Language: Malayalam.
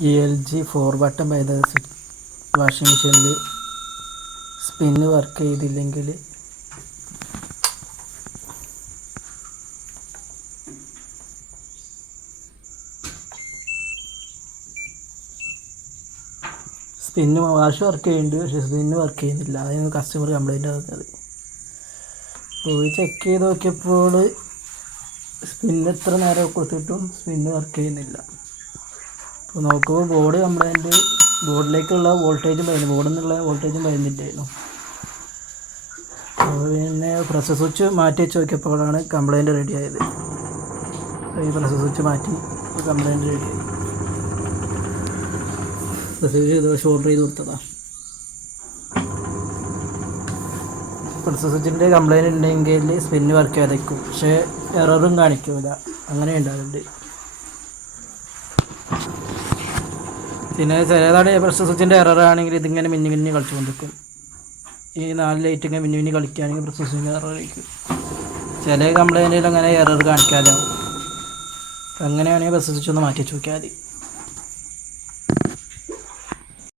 LG 4 ബട്ടൺ വാഷിംഗ് മെഷീനിൽ സ്പിന്ന് വർക്ക് ചെയ്തില്ലെങ്കിൽ വാഷ് വർക്ക് ചെയ്യുന്നുണ്ട്, പക്ഷേ സ്പിന്ന് വർക്ക് ചെയ്യുന്നില്ല. അതാണ് കസ്റ്റമർ കംപ്ലൈൻറ്റ് ആകുന്നത്. പോയി ചെക്ക് ചെയ്ത് നോക്കിയപ്പോൾ സ്പിന്ന് എത്ര നേരം കൊടുത്തിട്ടും സ്പിന്ന് വർക്ക് ചെയ്യുന്നില്ല. അപ്പോൾ നോക്കുമ്പോൾ ബോർഡ് കംപ്ലൈൻറ്റ്, ബോർഡിലേക്കുള്ള വോൾട്ടേജും ബോർഡിൽ നിന്നുള്ള വോൾട്ടേജും വരുന്നില്ലായിരുന്നു. അപ്പോൾ പിന്നെ പ്രസ് സ്വിച്ച് മാറ്റി വെച്ച് നോക്കിയപ്പോഴാണ് കംപ്ലൈൻറ്റ് റെഡിയായത്. ഈ പ്രസ് സ്വിച്ച് മാറ്റി കംപ്ലൈൻറ്റ് റെഡിയായി. പ്രസ് സ്വിച്ച് ഓർഡർ ചെയ്ത് കൊടുത്തതാണ്. പ്രസ് സ്വിച്ചിൻ്റെ കംപ്ലൈൻറ്റ് ഉണ്ടെങ്കിൽ സ്പിന്ന് വർക്ക് ചെയ്തേക്കും, പക്ഷേ എററും കാണിക്കില്ല. അങ്ങനെ ഉണ്ടാവുന്നുണ്ട്. പിന്നെ ചിലതാണ് പ്രസ് സ്വിച്ചിൻ്റെ എററാണെങ്കിൽ ഇതിങ്ങനെ മിന്നി കളിച്ചുകൊണ്ടിരിക്കും. ഈ 4 ലൈറ്റ് ഇങ്ങനെ മിന്നി കളിക്കുകയാണെങ്കിൽ പ്രസ് സ്വിച്ചിൻ്റെ എററായിരിക്കും. ചില കംപ്ലൈൻറ്റിൽ അങ്ങനെ എറർ കാണിക്കാതെ ആവും. അങ്ങനെയാണെങ്കിൽ പ്രസ് സ്വിച്ച് ഒന്ന് മാറ്റി വെച്ച് നോക്കിയാൽ മതി.